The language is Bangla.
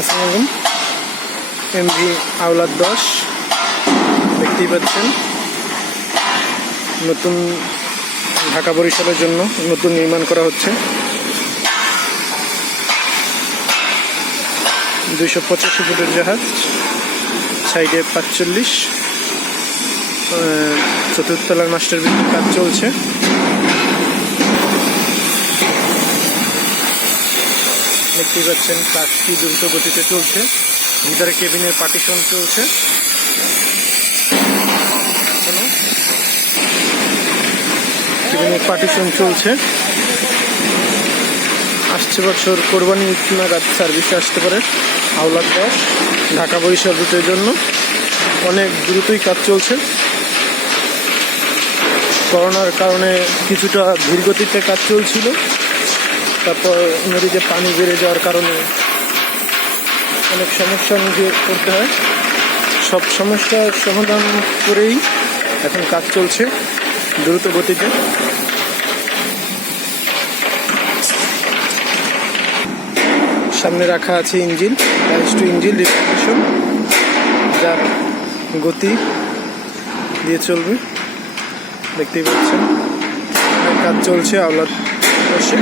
আসসালামাইকুম এমভি আওলাদ দশ, দেখতেই পাচ্ছেন। নতুন ঢাকা বরিশালের জন্য নতুন নির্মাণ করা হচ্ছে। দুইশো পঁচাশি ফুটের জাহাজ, সাইডে পাঁচচল্লিশ। চতুর্থতলার মাস্টার বিল্ডিং কাজ চলছে। দেখতেই পাচ্ছেন কাজটি দ্রুত গতিতে চলছে। ভিতরে কেবিনের পার্টিশন চলছে। কেবিনের পার্টিশন চলছে। আসছে বছর কোরবানি নাগাদ সার্ভিসে আসতে পারে আওলাদ দশ ঢাকা বরিশাল রুটের জন্য। অনেক দ্রুতই কাজ চলছে। করোনার কারণে কিছুটা ধীরগতিতে কাজ চলছিল। তারপর নদীতে পানি বেড়ে যাওয়ার কারণে অনেক সমস্যা নিজে করতে হয়। সব সমস্যার সমাধান করেই এখন কাজ চলছে দ্রুত গতিতে সামনে রাখা আছে ইঞ্জিন ব্যালেন্স টু ইঞ্জিন রিপ্রেশন যার গতি দিয়ে চলবে। দেখতেই পাচ্ছেন, কাজ চলছে, আওলাদ বসে